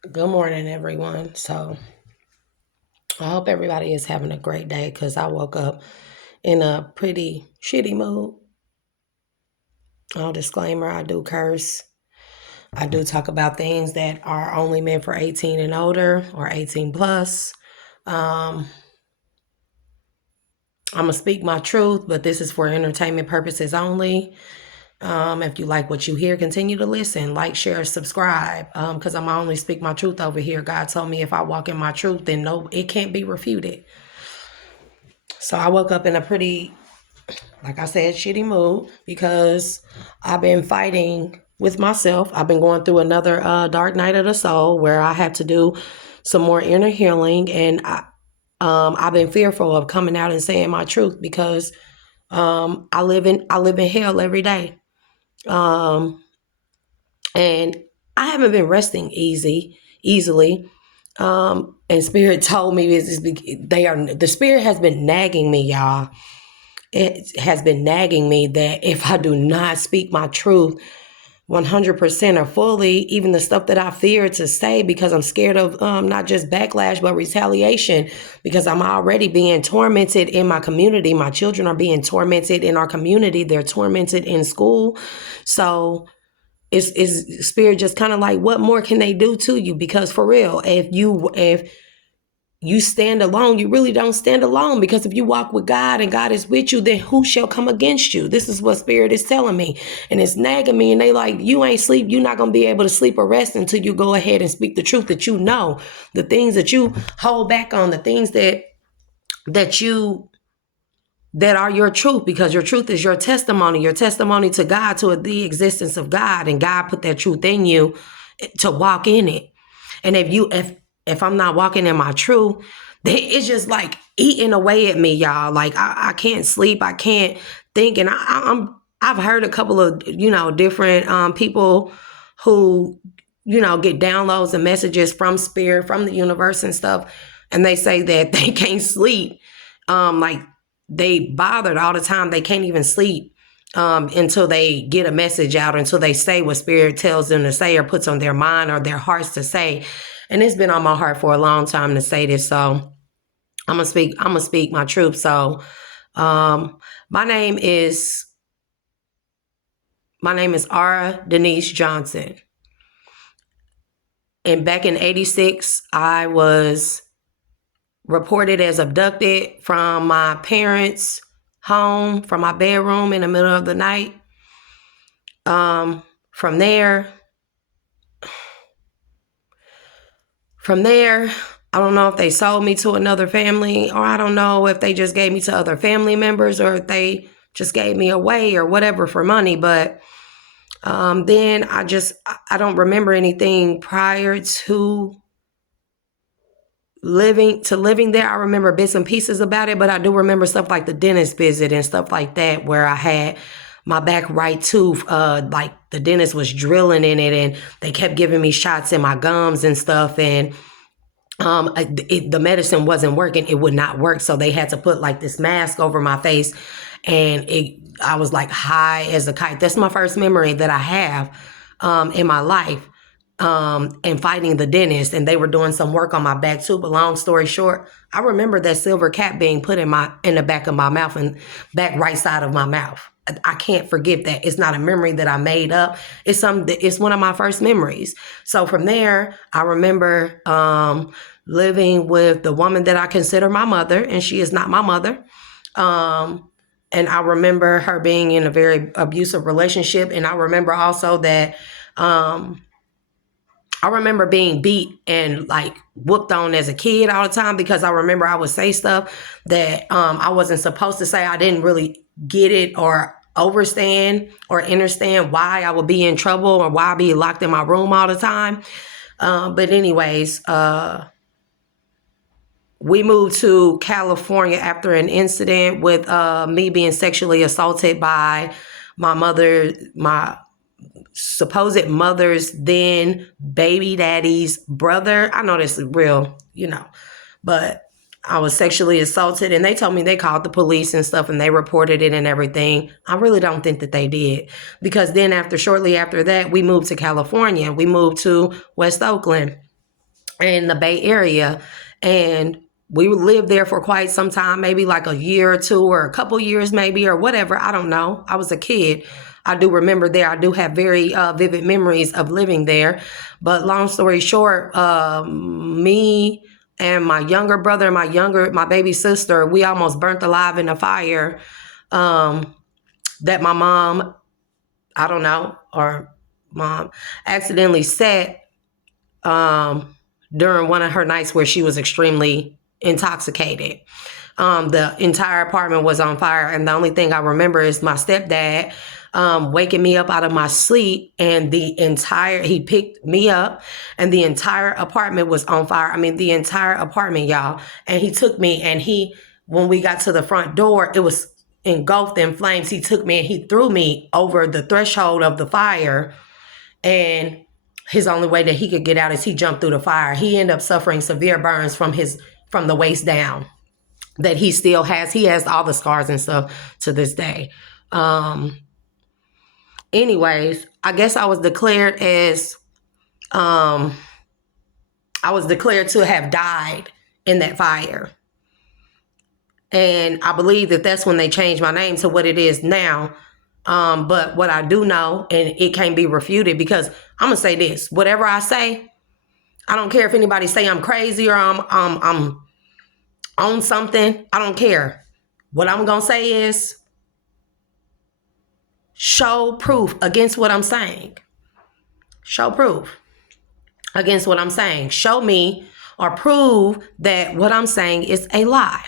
Good morning, everyone. I hope everybody is having a great day because I woke up in a pretty shitty mood. Disclaimer, I do curse. I do talk about things that are only meant for 18 and older or 18 plus. Um, I'm going to speak my truth, but this is for entertainment purposes only. If you like what you hear, continue to listen, like, share, subscribe, because I'm only speak my truth over here. God told me if I walk in my truth, then no, it can't be refuted. So I woke up in a pretty, like I said, shitty mood because I've been fighting with myself. I've been going through another dark night of the soul where I had to do some more inner healing, and I've been fearful of coming out and saying my truth because I live in hell every day. Um, and I haven't been resting easily. And Spirit told me the Spirit has been nagging me, y'all. It has been nagging me that if I do not speak my truth 100% or fully, even the stuff that I fear to say because I'm scared of not just backlash, but retaliation, because I'm already being tormented in my community. My children are being tormented in our community. They're tormented in school. So is Spirit just kind of like, what more can they do to you? Because for real, if you stand alone, you really don't stand alone, because if you walk with God and God is with you, then who shall come against you? This is what Spirit is telling me. And it's nagging me. And they like, you ain't sleep. You're not going to be able to sleep or rest until you go ahead and speak the truth that you know, the things that you hold back on, the things that you that are your truth, because your truth is your testimony to God, to the existence of God. And God put that truth in you to walk in it. And if I'm not walking in my truth, then it's just like eating away at me, y'all. Like I can't sleep, I can't think. And I've heard a couple of different people who get downloads and messages from Spirit, from the universe and stuff, and they say that they can't sleep. Like they bothered all the time. They can't even sleep until they get a message out, until they say what Spirit tells them to say or puts on their mind or their hearts to say. And it's been on my heart for a long time to say this. So I'm gonna speak my truth. So um, my name is Ara Denise Johnson. And back in '86, I was reported as abducted from my parents' home, from my bedroom in the middle of the night. From there, I don't know if they sold me to another family, or I don't know if they just gave me to other family members, or if they just gave me away or whatever for money. But then I don't remember anything prior to living there. I remember bits and pieces about it, but I do remember stuff like the dentist visit and stuff like that, where I had my back right tooth, like the dentist was drilling in it, and they kept giving me shots in my gums and stuff, and the medicine wasn't working. It would not work, so they had to put like this mask over my face, and I was like high as a kite. That's my first memory that I have in my life. And fighting the dentist, and they were doing some work on my back too. But long story short, I remember that silver cap being put in the back of my mouth and back right side of my mouth. I can't forget that. It's not a memory that I made up. It's one of my first memories. So from there, I remember living with the woman that I consider my mother, and she is not my mother. And I remember her being in a very abusive relationship. And I remember also that I remember being beat and like whooped on as a kid all the time, because I remember I would say stuff that I wasn't supposed to say. I didn't really get it or understand why I would be in trouble or why I'd be locked in my room all the time. But anyways, we moved to California after an incident with me being sexually assaulted by my supposed mother's then baby daddy's brother. I know this is real, but I was sexually assaulted, and they told me they called the police and stuff, and they reported it and everything. I really don't think that they did, because then shortly after that, we moved to California. We moved to West Oakland. in the Bay Area. And we lived there for quite some time, maybe like a year or two or a couple years maybe, or whatever. I don't know. I was a kid. I do remember there. I do have very vivid memories of living there. But long story short, me and my younger brother, my baby sister, we almost burnt alive in a fire that my mom, I don't know, or mom accidentally set during one of her nights where she was extremely intoxicated. The entire apartment was on fire, and the only thing I remember is my stepdad waking me up out of my sleep, and he picked me up, and the entire apartment was on fire. I mean, the entire apartment, y'all. And he took me, and when we got to the front door, it was engulfed in flames. He took me and he threw me over the threshold of the fire, and his only way that he could get out is he jumped through the fire. He ended up suffering severe burns from the waist down that he still has. He has all the scars and stuff to this day. Anyways, I guess I was declared to have died in that fire. And I believe that that's when they changed my name to what it is now. But what I do know, and it can't be refuted, because I'm going to say this, whatever I say, I don't care if anybody say I'm crazy or I'm on something. I don't care. What I'm going to say is show proof against what I'm saying. Show proof against what I'm saying. Show me or prove that what I'm saying is a lie.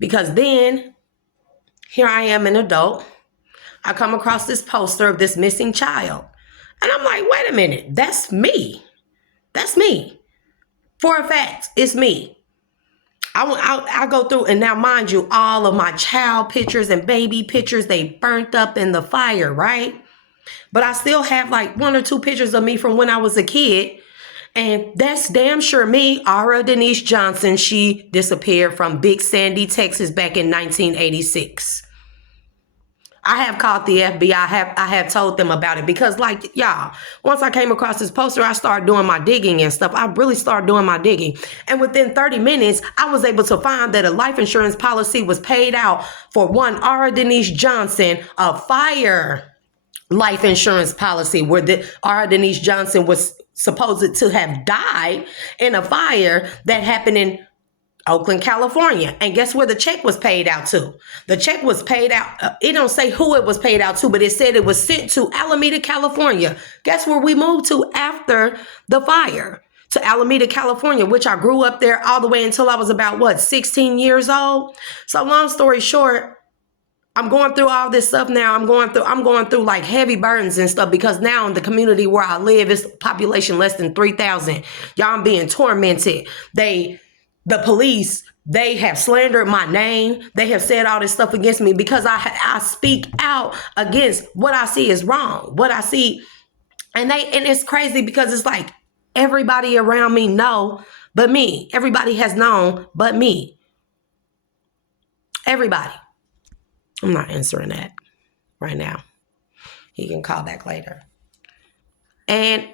Because then here I am, an adult. I come across this poster of this missing child. And I'm like, wait a minute, that's me. That's me. For a fact, it's me. I go through, and now mind you, all of my child pictures and baby pictures, they burnt up in the fire, right? But I still have like 1 or 2 pictures of me from when I was a kid. And that's damn sure me, Ara Denise Johnson. She disappeared from Big Sandy, Texas back in 1986. I have called the FBI. I have told them about it because, like, y'all, once I came across this poster, I started doing my digging and stuff. I really started doing my digging. And within 30 minutes, I was able to find that a life insurance policy was paid out for one Ara Denise Johnson, a fire life insurance policy where Ara Denise Johnson was supposed to have died in a fire that happened in Oakland, California. And guess where the check was paid out to? The check was paid out. It don't say who it was paid out to, but it said it was sent to Alameda, California. Guess where we moved to after the fire? To Alameda, California, which I grew up there all the way until I was about, 16 years old? So long story short, I'm going through all this stuff now. I'm going through like heavy burdens and stuff because now in the community where I live, it's population less than 3,000. Y'all, I'm being tormented. The police, they have slandered my name. They have said all this stuff against me because I speak out against what I see is wrong. What I see, and it's crazy because it's like everybody around me know but me. Everybody has known but me. Everybody. I'm not answering that right now. He can call back later. And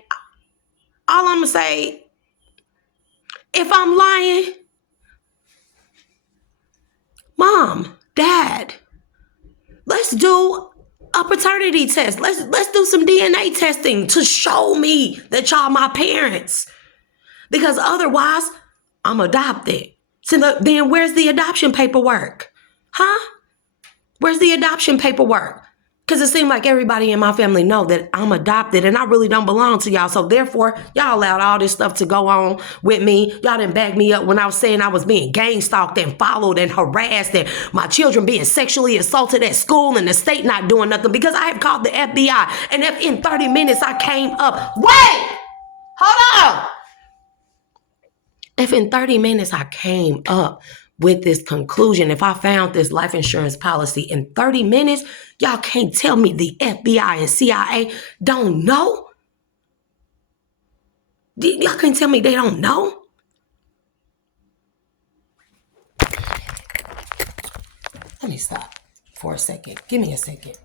all I'm going to say, if I'm lying, Mom, Dad, let's do a paternity test. Let's do some DNA testing to show me that y'all my parents. Because otherwise, I'm adopted. So then where's the adoption paperwork? Huh? Where's the adoption paperwork? Because it seemed like everybody in my family know that I'm adopted and I really don't belong to y'all. So therefore, y'all allowed all this stuff to go on with me. Y'all didn't back me up when I was saying I was being gang stalked and followed and harassed and my children being sexually assaulted at school and the state not doing nothing because I have called the FBI. And if in 30 minutes I came up, wait, hold on. If in 30 minutes I came up with this conclusion, if I found this life insurance policy in 30 minutes, y'all can't tell me the FBI and CIA don't know? Y'all can't tell me they don't know? Let me stop for a second. Give me a second.